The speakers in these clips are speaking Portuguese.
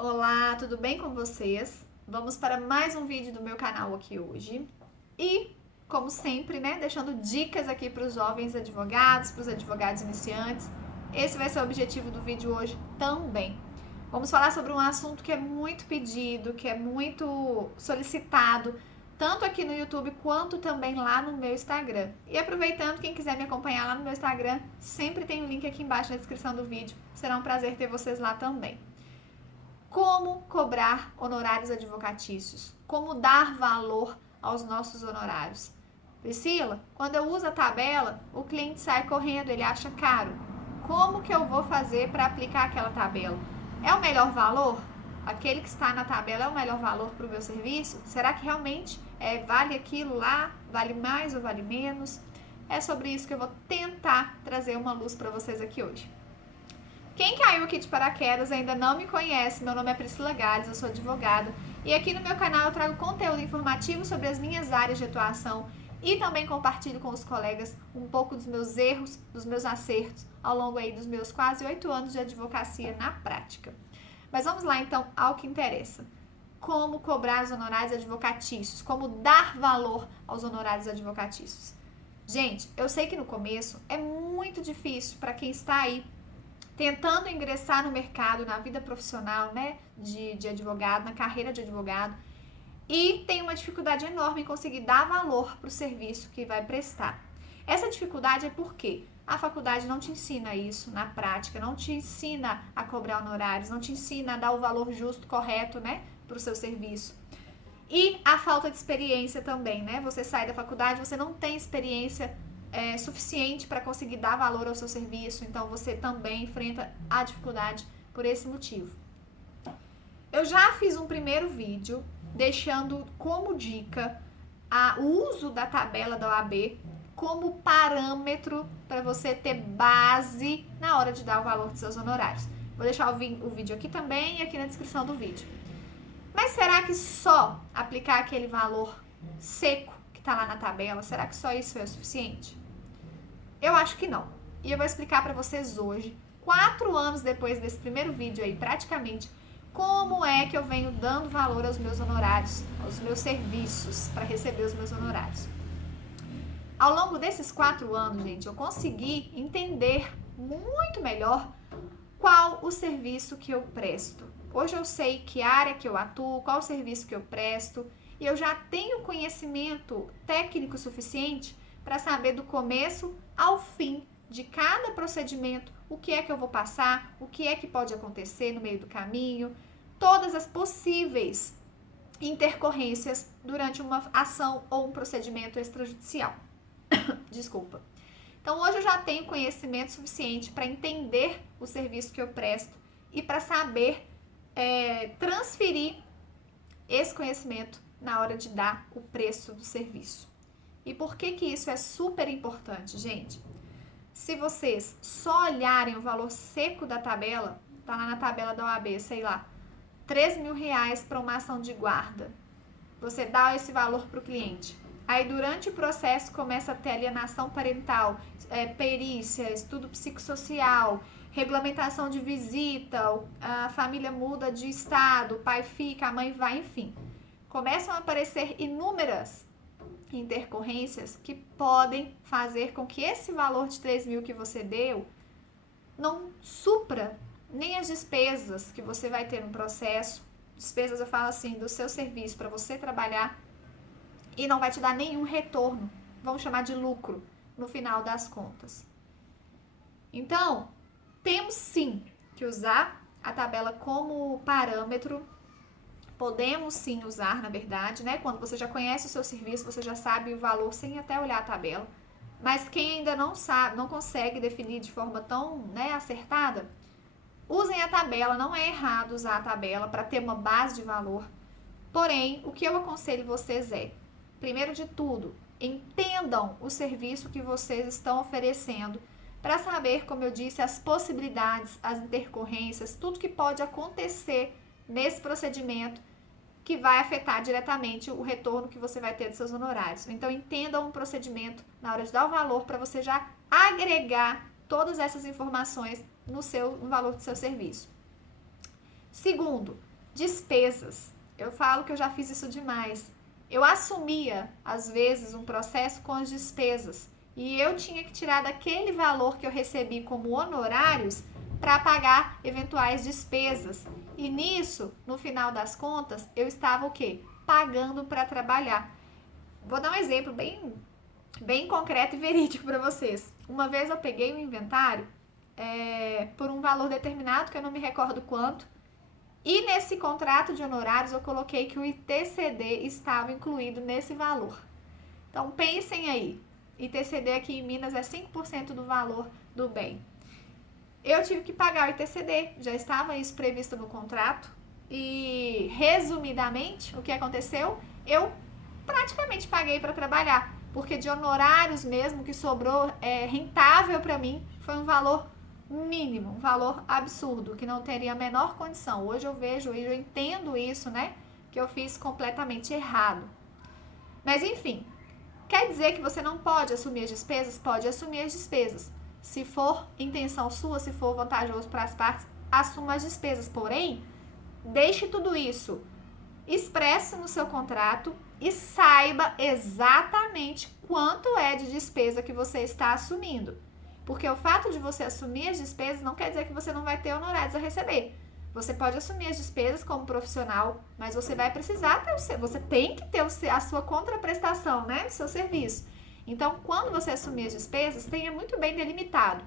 Olá, tudo bem com vocês? Vamos para mais um vídeo do meu canal aqui hoje. E, como sempre, né, deixando dicas aqui para os jovens advogados, para os advogados iniciantes. Esse vai ser o objetivo do vídeo hoje também. Vamos falar sobre um assunto que é muito pedido, que é muito solicitado, tanto aqui no YouTube quanto também lá no meu Instagram. E aproveitando, quem quiser me acompanhar lá no meu Instagram, sempre tem o link aqui embaixo na descrição do vídeo. Será um prazer ter vocês lá também. Como cobrar honorários advocatícios? Como dar valor aos nossos honorários? Priscila, quando eu uso a tabela, o cliente sai correndo, ele acha caro. Como que eu vou fazer para aplicar aquela tabela? É o melhor valor? Aquele que está na tabela é o melhor valor para o meu serviço? Será que realmente vale aquilo lá? Vale mais ou vale menos? É sobre isso que eu vou tentar trazer uma luz para vocês aqui hoje. Quem caiu aqui de paraquedas ainda não me conhece, meu nome é Priscila Gales, eu sou advogada e aqui no meu canal eu trago conteúdo informativo sobre as minhas áreas de atuação e também compartilho com os colegas um pouco dos meus erros, dos meus acertos ao longo aí dos meus quase 8 anos de advocacia na prática. Mas vamos lá então ao que interessa. Como cobrar os honorários advocatícios, como dar valor aos honorários advocatícios. Gente, eu sei que no começo é muito difícil para quem está aí tentando ingressar no mercado, na vida profissional, né, de advogado, na carreira de advogado, e tem uma dificuldade enorme em conseguir dar valor para o serviço que vai prestar. Essa dificuldade é porque a faculdade não te ensina isso na prática, não te ensina a cobrar honorários, não te ensina a dar o valor justo, correto, né, para o seu serviço. E a falta de experiência também, né? Você sai da faculdade, você não tem experiência suficiente para conseguir dar valor ao seu serviço, então você também enfrenta a dificuldade por esse motivo. Eu já fiz um primeiro vídeo deixando como dica o uso da tabela da OAB como parâmetro para você ter base na hora de dar o valor dos seus honorários. Vou deixar o vídeo aqui também e aqui na descrição do vídeo. Mas será que só aplicar aquele valor seco que está lá na tabela, será que só isso é o suficiente? Eu acho que não. E eu vou explicar para vocês hoje, 4 anos depois desse primeiro vídeo aí, praticamente, como é que eu venho dando valor aos meus honorários, aos meus serviços, para receber os meus honorários. Ao longo desses 4 anos, gente, eu consegui entender muito melhor qual o serviço que eu presto. Hoje eu sei que área que eu atuo, qual o serviço que eu presto, e eu já tenho conhecimento técnico suficiente para saber do começo ao fim de cada procedimento o que é que eu vou passar, o que é que pode acontecer no meio do caminho, todas as possíveis intercorrências durante uma ação ou um procedimento extrajudicial. Desculpa. Então hoje eu já tenho conhecimento suficiente para entender o serviço que eu presto e para saber transferir esse conhecimento na hora de dar o preço do serviço. E por que isso é super importante, gente? Se vocês só olharem o valor seco da tabela, tá lá na tabela da OAB, sei lá, R$3.000 para uma ação de guarda. Você dá esse valor para o cliente. Aí durante o processo começa a ter alienação parental, perícia, estudo psicossocial, regulamentação de visita, a família muda de estado, o pai fica, a mãe vai, enfim. Começam a aparecer inúmeras intercorrências que podem fazer com que esse valor de 3 mil que você deu não supra nem as despesas que você vai ter no processo. Despesas, eu falo assim, do seu serviço para você trabalhar, e não vai te dar nenhum retorno, vamos chamar de lucro, no final das contas. Então, temos sim que usar a tabela como parâmetro. Podemos sim usar, na verdade, né? Quando você já conhece o seu serviço, você já sabe o valor sem até olhar a tabela. Mas quem ainda não sabe, não consegue definir de forma tão, acertada, usem a tabela. Não é errado usar a tabela para ter uma base de valor. Porém, o que eu aconselho vocês é, primeiro de tudo, entendam o serviço que vocês estão oferecendo para saber, como eu disse, as possibilidades, as intercorrências, tudo que pode acontecer nesse procedimento que vai afetar diretamente o retorno que você vai ter dos seus honorários. Então, entenda um procedimento na hora de dar o valor para você já agregar todas essas informações no valor do seu serviço. Segundo, Despesas. Eu falo que eu já fiz isso demais. Eu assumia, às vezes, um processo com as despesas. E eu tinha que tirar daquele valor que eu recebi como honorários para pagar eventuais despesas. E nisso, no final das contas, eu estava o quê? Pagando para trabalhar. Vou dar um exemplo bem concreto e verídico para vocês. Uma vez eu peguei um inventário por um valor determinado, que eu não me recordo quanto, e nesse contrato de honorários eu coloquei que o ITCD estava incluído nesse valor. Então pensem aí, ITCD aqui em Minas é 5% do valor do bem. Eu tive que pagar o ITCD, já estava isso previsto no contrato, e resumidamente o que aconteceu? Eu praticamente paguei para trabalhar, porque de honorários mesmo que sobrou rentável para mim foi um valor mínimo, um valor absurdo, que não teria a menor condição. Hoje eu vejo e eu entendo isso, né? Que eu fiz completamente errado. Mas enfim, quer dizer que você não pode assumir as despesas? Pode assumir as despesas. Se for intenção sua, se for vantajoso para as partes, assuma as despesas. Porém, deixe tudo isso expresso no seu contrato e saiba exatamente quanto é de despesa que você está assumindo. Porque o fato de você assumir as despesas não quer dizer que você não vai ter honorários a receber. Você pode assumir as despesas como profissional, mas você vai precisar ter você tem que ter a sua contraprestação, né, do seu serviço. Então, quando você assumir as despesas, tenha muito bem delimitado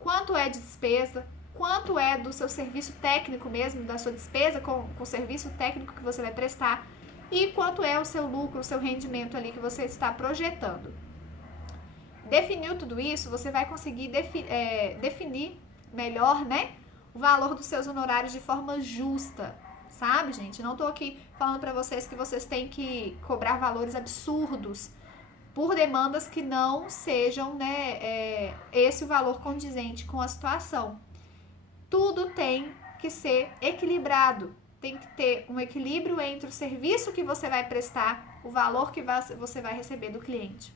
quanto é de despesa, quanto é do seu serviço técnico mesmo, da sua despesa com o serviço técnico que você vai prestar, e quanto é o seu lucro, o seu rendimento ali que você está projetando. Definiu tudo isso, você vai conseguir definir melhor, né, o valor dos seus honorários de forma justa, sabe, gente? Não tô aqui falando para vocês que vocês têm que cobrar valores absurdos por demandas que não sejam, né, esse o valor condizente com a situação. Tudo tem que ser equilibrado, tem que ter um equilíbrio entre o serviço que você vai prestar, o valor que você vai receber do cliente.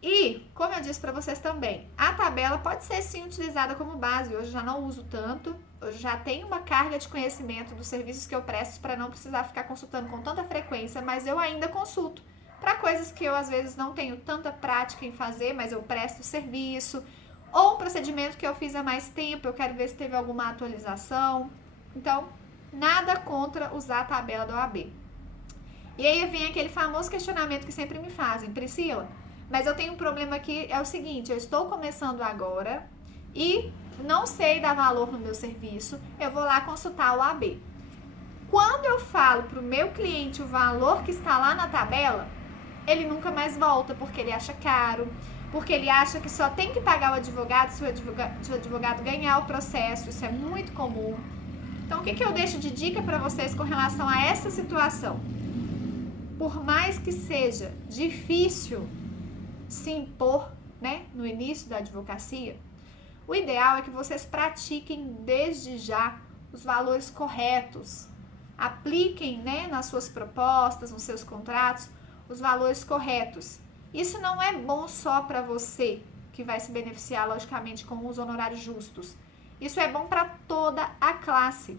E, como eu disse para vocês também, a tabela pode ser sim utilizada como base. Hoje eu já não uso tanto, hoje já tenho uma carga de conhecimento dos serviços que eu presto para não precisar ficar consultando com tanta frequência, mas eu ainda consulto para coisas que eu às vezes não tenho tanta prática em fazer, mas eu presto serviço, ou um procedimento que eu fiz há mais tempo, eu quero ver se teve alguma atualização. Então, nada contra usar a tabela da OAB. E aí vem aquele famoso questionamento que sempre me fazem: Priscila, mas eu tenho um problema aqui, é o seguinte, eu estou começando agora e não sei dar valor no meu serviço, eu vou lá consultar a OAB. Quando eu falo para o meu cliente o valor que está lá na tabela, ele nunca mais volta, porque ele acha caro, porque ele acha que só tem que pagar o advogado se o advogado ganhar o processo, isso é muito comum. Então, o que eu deixo de dica para vocês com relação a essa situação? Por mais que seja difícil se impor, né, no início da advocacia, o ideal é que vocês pratiquem desde já os valores corretos. Apliquem, né, nas suas propostas, nos seus contratos, os valores corretos. Isso não é bom só para você, que vai se beneficiar, logicamente, com os honorários justos. Isso é bom para toda a classe.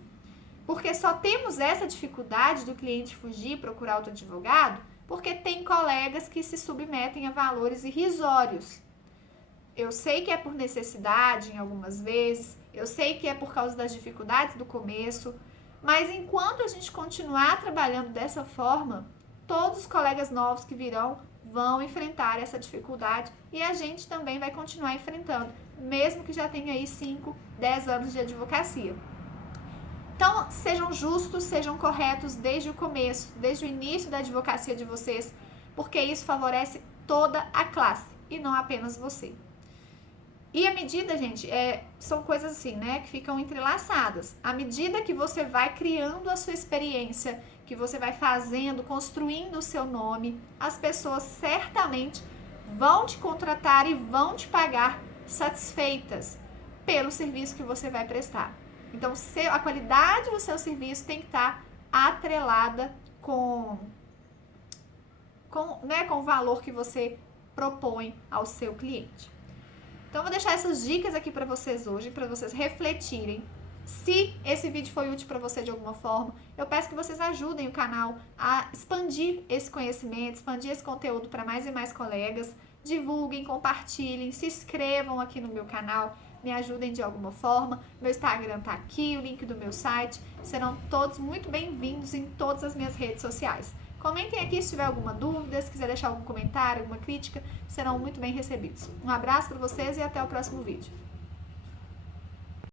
Porque só temos essa dificuldade do cliente fugir e procurar outro advogado porque tem colegas que se submetem a valores irrisórios. Eu sei que é por necessidade em algumas vezes, eu sei que é por causa das dificuldades do começo, mas enquanto a gente continuar trabalhando dessa forma, todos os colegas novos que virão vão enfrentar essa dificuldade e a gente também vai continuar enfrentando, mesmo que já tenha aí 5, 10 anos de advocacia. Então, sejam justos, sejam corretos desde o começo, desde o início da advocacia de vocês, porque isso favorece toda a classe e não apenas você. E a medida, gente, são coisas assim, né, que ficam entrelaçadas. À medida que você vai criando a sua experiência, que você vai fazendo, construindo o seu nome, as pessoas certamente vão te contratar e vão te pagar satisfeitas pelo serviço que você vai prestar. Então, a qualidade do seu serviço tem que estar atrelada com o valor que você propõe ao seu cliente. Então, eu vou deixar essas dicas aqui para vocês hoje, para vocês refletirem. Se esse vídeo foi útil para você de alguma forma, eu peço que vocês ajudem o canal a expandir esse conhecimento, expandir esse conteúdo para mais e mais colegas. Divulguem, compartilhem, se inscrevam aqui no meu canal, me ajudem de alguma forma. Meu Instagram tá aqui, o link do meu site. Serão todos muito bem-vindos em todas as minhas redes sociais. Comentem aqui se tiver alguma dúvida, se quiser deixar algum comentário, alguma crítica, serão muito bem recebidos. Um abraço para vocês e até o próximo vídeo.